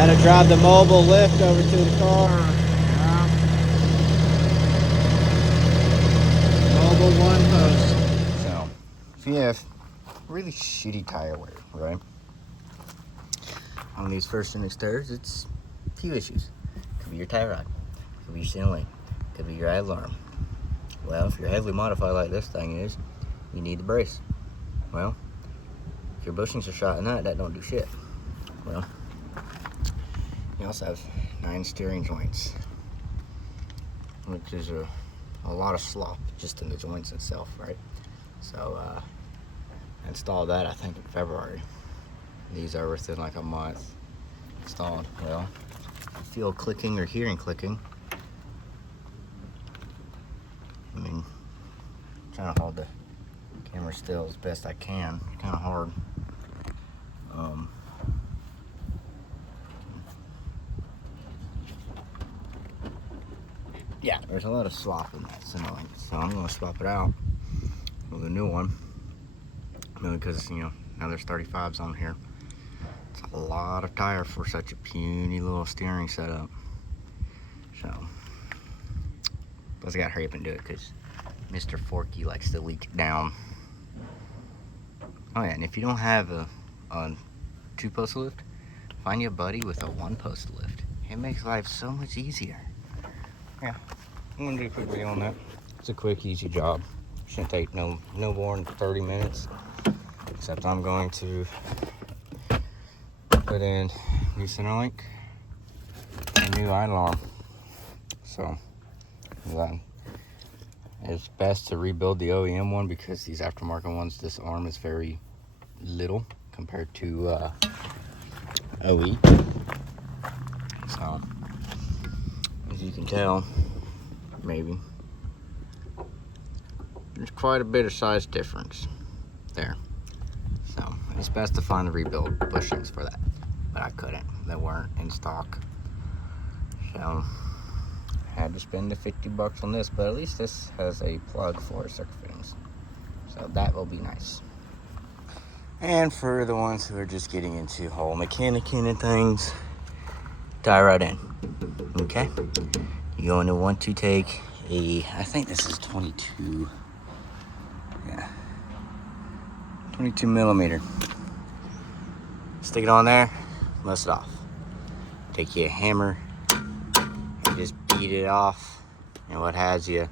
Gotta drive the mobile lift over to the car. Mobile one post. So, if you have really shitty tire wear, right? On these first gen Xterras, it's a few issues. Could be your tie rod, could be your center link, could be your alarm. Well, if you're heavily modified like this thing is, you need the brace. Well, if your bushings are shot in that don't do shit. Well, you also have 9 steering joints, which is a lot of slop just in the joints itself, right? So, I installed that I think in February. These are within like a month installed. Well, if you feel clicking or hearing clicking, I mean, I'm trying to hold the camera still as best I can. It's kind of hard. Yeah, there's a lot of slop in that center link, so I'm gonna swap it out with a new one. Mainly because, you know, now there's 35s on here. It's a lot of tire for such a puny little steering setup. So, plus I gotta hurry up and do it because Mr. Forky likes to leak it down. Oh yeah, and if you don't have a 2-post lift, find you a buddy with a 1-post lift. It makes life so much easier. Yeah, I'm gonna do a quick video on that. It's a quick, easy job. Shouldn't take no more than 30 minutes. Except I'm going to put in new center link and new alarm. So it's best to rebuild the OEM one because these aftermarket ones, this arm is very little compared to OE. So as you can tell, maybe there's quite a bit of size difference there. So it's best to find the rebuild bushings for that, but I couldn't. They weren't in stock. So I had to spend the $50 on this, but at least this has a plug for circuit fittings. So that will be nice. And for the ones who are just getting into whole mechanicing and things, tie right in. Okay? You're going to want to take I think this is 22. Yeah. 22 millimeter. Stick it on there, mess it off. Take you a hammer and just beat it off. And what has you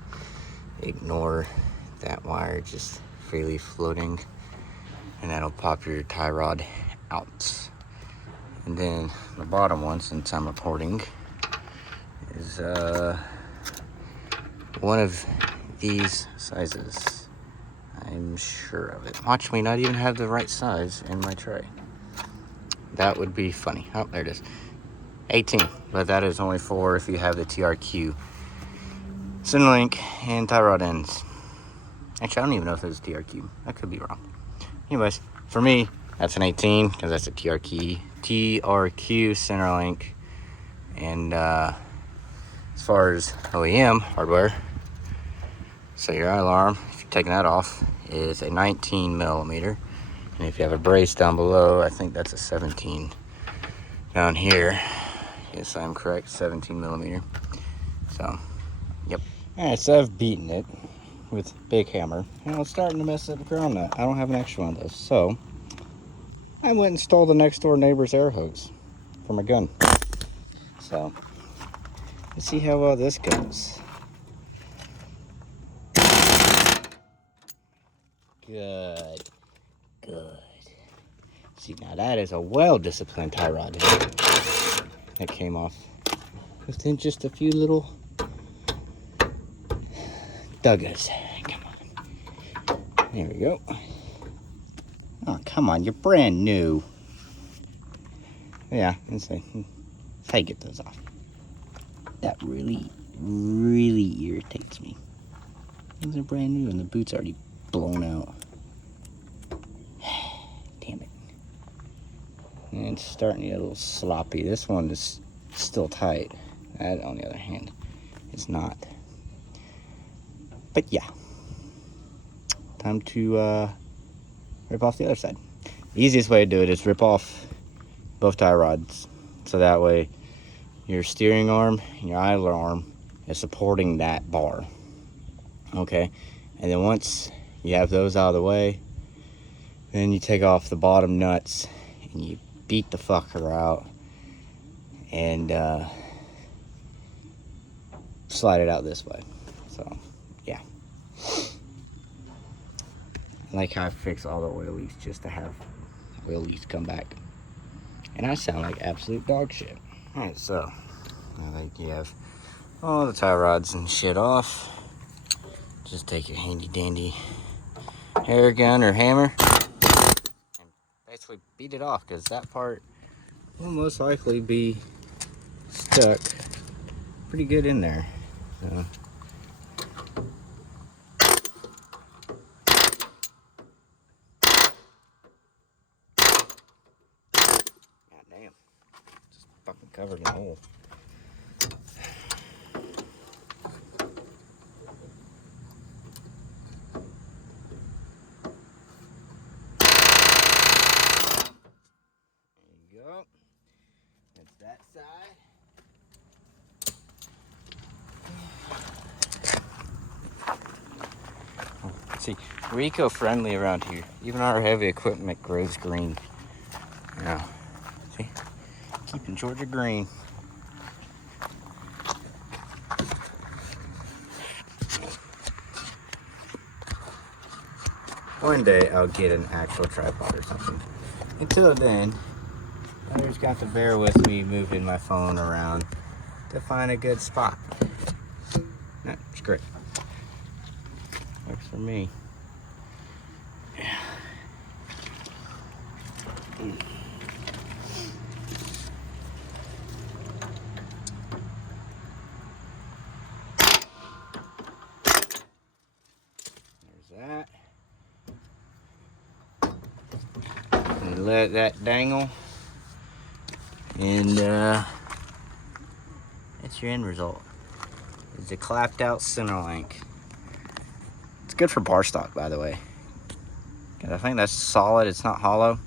ignore that wire just freely floating, and that'll pop your tie rod out. And then the bottom one, since I'm recording, is one of these sizes. I'm sure of it. Watch me not even have the right size in my tray. That would be funny. Oh, there it is. 18, but that is only for if you have the TRQ center link and tie rod ends. Actually, I don't even know if it's TRQ. I could be wrong. Anyways, for me, that's an 18 because that's a TRQ center link. And as far as OEM hardware, so your alarm, if you're taking that off, is a 19 millimeter. And if you have a brace down below, I think that's a 17. Down here, yes, I'm correct, 17 millimeter. So, yep. All right, so I've beaten it with big hammer. And it's starting to mess up the ground nut. I don't have an extra one of those. So, I went and stole the next door neighbor's air hose for my gun. So, let's see how well this goes. Good. Good. See, now that is a well-disciplined tie rod that came off within just a few little duggers. Come on. There we go. Oh, come on. You're brand new. Yeah, let's see. Let's how you get those off. That really, really irritates me. These are brand new and the boot's already blown out. Damn it. And it's starting to get a little sloppy. This one is still tight. That, on the other hand, is not. But yeah. Time to rip off the other side. The easiest way to do it is rip off both tie rods So that way your steering arm and your idler arm is supporting that bar. Okay, and then once you have those out of the way, then you take off the bottom nuts and you beat the fucker out and slide it out this way. So yeah, I like how I fix all the oil leaks just to have oil leaks come back. And I sound like absolute dog shit. All right, so I think you have all the tie rods and shit off. Just take your handy dandy hair gun or hammer and basically beat it off, because that part will most likely be stuck pretty good in there. So. God damn, just fucking covered in a hole. Go. That's that side. See, we're eco-friendly around here. Even our heavy equipment grows green. Yeah. See, keeping Georgia green. One day I'll get an actual tripod or something. Until then, I just got to bear with me moving my phone around to find a good spot. That's great. Works for me. Yeah. There's that. And let that dangle. And that's your end result. It's a clapped out center link. It's good for bar stock, by the way. I think that's solid. It's not hollow.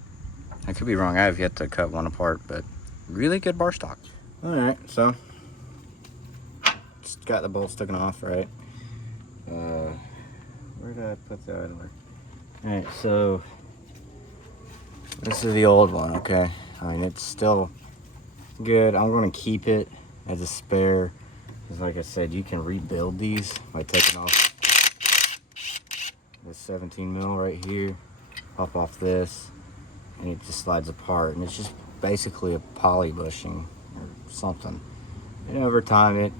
I could be wrong. I have yet to cut one apart, but really good bar stock. All right, so just got the bolt sticking off, right? Where did I put the idler? All right, so this is the old one, okay? I mean, it's still good. I'm going to keep it as a spare. Because like I said, you can rebuild these by taking off this 17 mil right here, pop off this, and it just slides apart. And it's just basically a poly bushing or something. And over time, it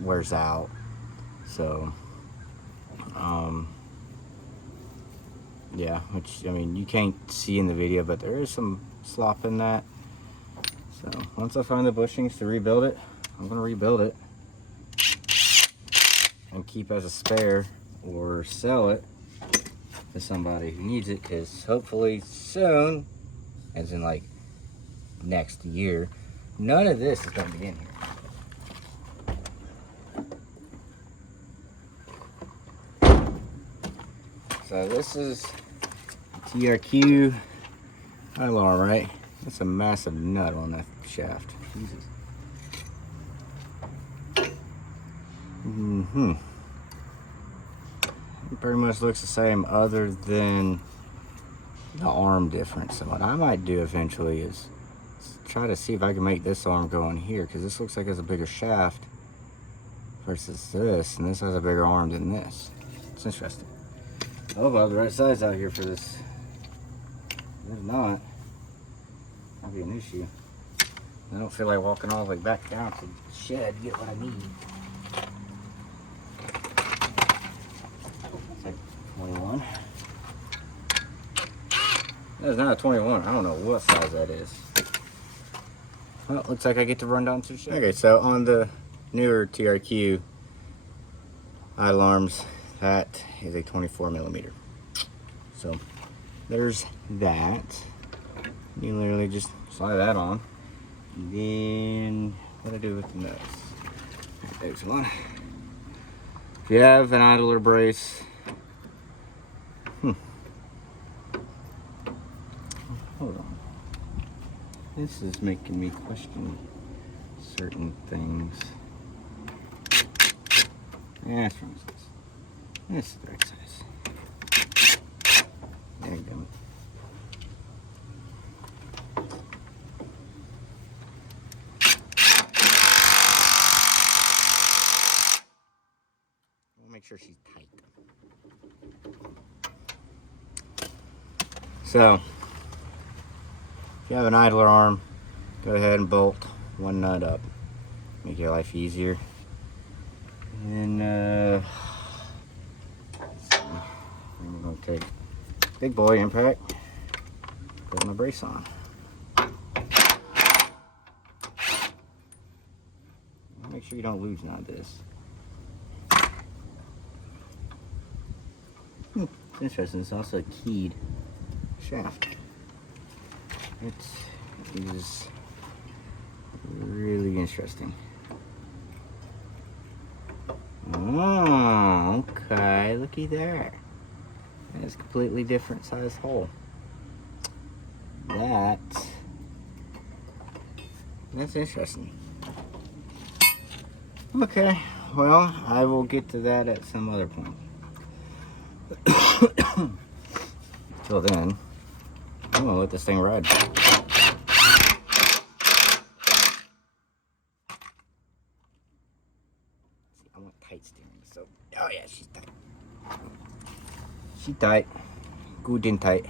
wears out. So, yeah, which, I mean, you can't see in the video, but there is some slop in that. So once I find the bushings to rebuild it, I'm gonna rebuild it and keep as a spare or sell it to somebody who needs it, because hopefully soon, as in like next year, none of this is gonna be in here. So this is TRQ alarm, right? That's a massive nut on that shaft. Jesus. It pretty much looks the same other than the arm difference. And what I might do eventually is try to see if I can make this arm go in here, because this looks like it's a bigger shaft versus this, and this has a bigger arm than this. It's interesting. I hope I have the right size out here for this. If not, that'll be an issue. I don't feel like walking all the way back down to the shed to get what I need. It's like 21. That's not a 21. I don't know what size that is. Well, looks like I get to run down to the shed. Okay, so on the newer TRQ alarms, that is a 24 millimeter. So there's that. You literally just slide that on. And then what do I do with the nuts? There's one. If you have an idler brace, hold on. This is making me question certain things. Yeah, that's wrong size. This is the right size. There you go. Make sure she's tight. So, if you have an idler arm, go ahead and bolt one nut up. Make your life easier. And then we're going to take big boy impact, put my brace on. Make sure you don't lose none of this. It's interesting, it's also a keyed shaft. It is really interesting. Oh, okay, looky there. That's a completely different size hole. That's interesting. Okay, well, I will get to that at some other point. Till then, I'm gonna let this thing ride. See, I want tight steering, so oh yeah, she's tight. She's tight, good and tight.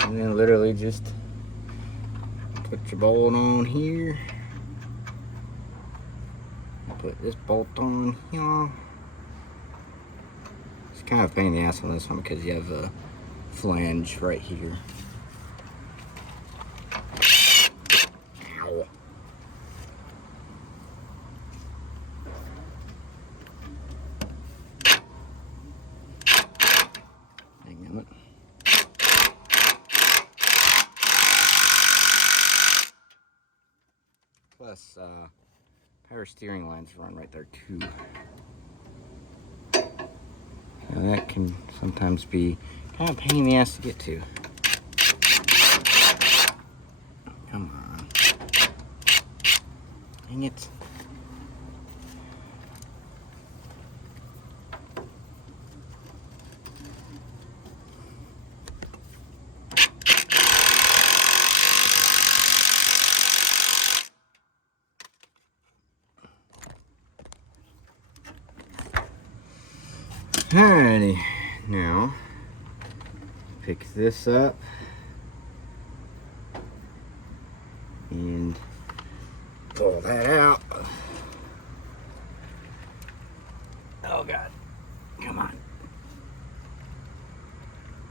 And then literally just put your bolt on here. Put this bolt on here. It's kind of a pain in the ass on this one because you have a flange right here. Ow. Hang on it. Plus, power steering lines run right there too. And that can sometimes be kind of a pain in the ass to get to. Come on. Dang it. Alrighty, now pick this up and pull that out. Oh God, come on.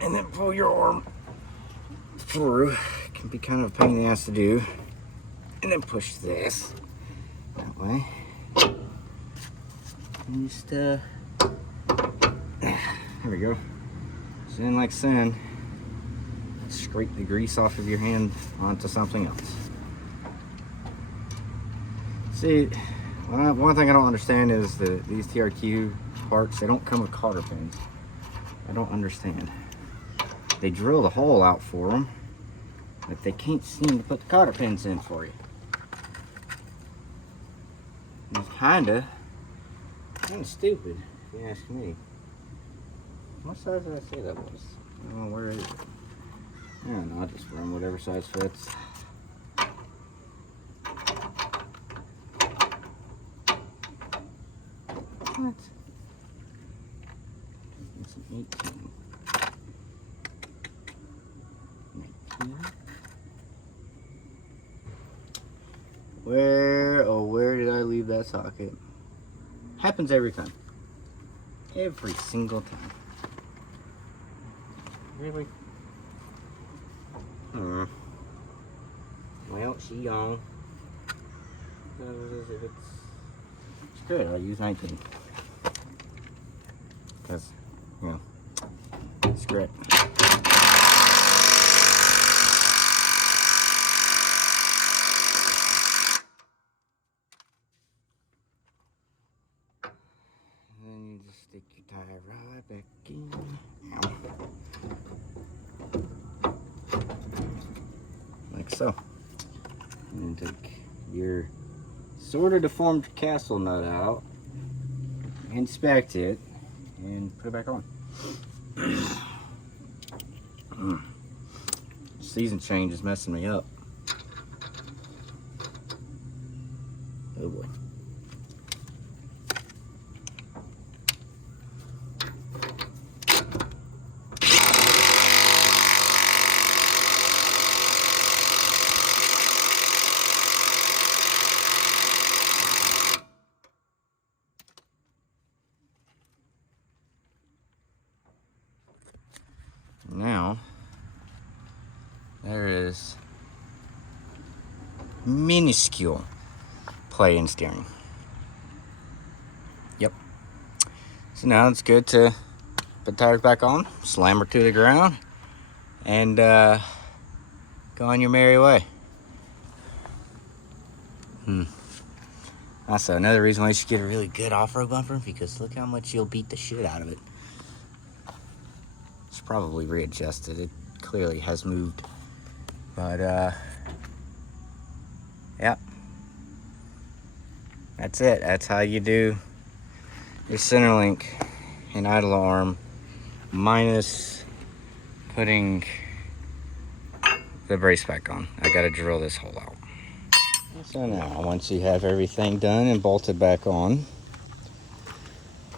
And then pull your arm through. It can be kind of a pain in the ass to do. And then push this that way. And just there we go. Sin like sin. Scrape the grease off of your hand onto something else. See, one thing I don't understand is that these TRQ parts, they don't come with cotter pins. I don't understand. They drill the hole out for them, but they can't seem to put the cotter pins in for you. It's kinda stupid, if you ask me. What size did I say that was? Oh, where is it? I don't know, I'll just run whatever size fits. What? It's an 18. 19. Where did I leave that socket? Happens every time. Every single time. Really? Well, she gone. It's good. I use 19. Because, you know, it's great. And then you just stick your tire right back in. Ow. so I'm gonna take your sort of deformed castle nut out, inspect it, and put it back on. Season change is messing me up. Oh boy. Now, there is minuscule play in steering. Yep. So now it's good to put tires back on, slam her to the ground, and go on your merry way. Also, another reason why you should get a really good off-road bumper, because look how much you'll beat the shit out of it. It's probably readjusted. It clearly has moved. But, yeah. That's it. That's how you do your center link and idle arm, minus putting the brace back on. I gotta drill this hole out. So now, once you have everything done and bolted back on,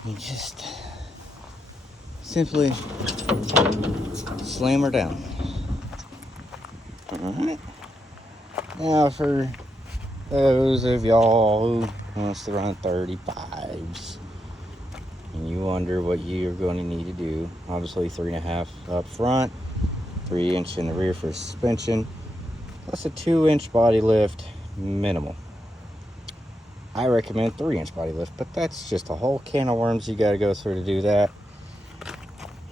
you just simply slam her down. Alright. Now for those of y'all who wants to run 35s and you wonder what you're going to need to do, obviously 3.5 up front, 3-inch in the rear for suspension, plus a 2-inch body lift minimal. I recommend 3-inch body lift, but that's just a whole can of worms you got to go through to do that.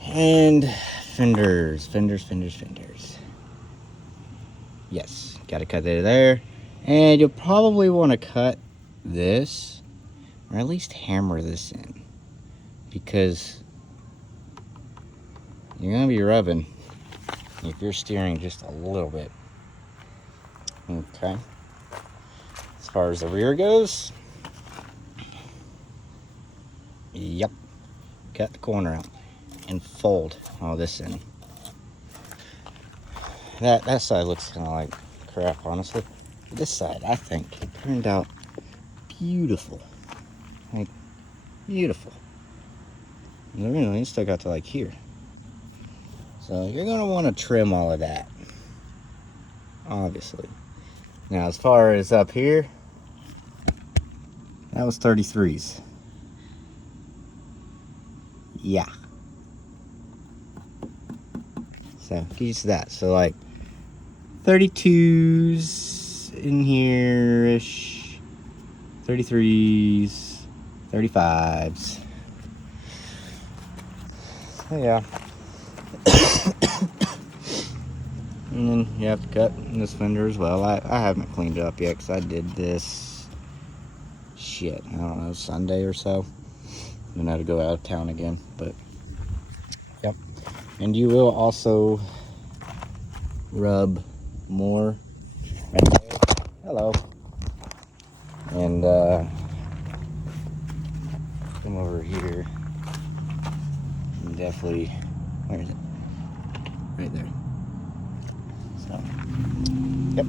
And fenders. Yes, got to cut it there. And you'll probably want to cut this, or at least hammer this in, because you're going to be rubbing if you're steering just a little bit. Okay. As far as the rear goes, yep, cut the corner out and fold all this in. That side looks kind of like crap, honestly. This side, I think, turned out beautiful. Like, beautiful. And it still got to like here. So you're going to want to trim all of that, obviously. Now, as far as up here, that was 33s. Yeah. So get used to that. So like 32s in here-ish, 33s, 35s. So yeah. And then you have to cut this fender as well. I haven't cleaned it up yet because I did this shit, I don't know, Sunday or so. Then I had to go out of town again, but yep. And you will also rub more right there. Hello. And come over here and definitely, where is it? Right there. So, yep.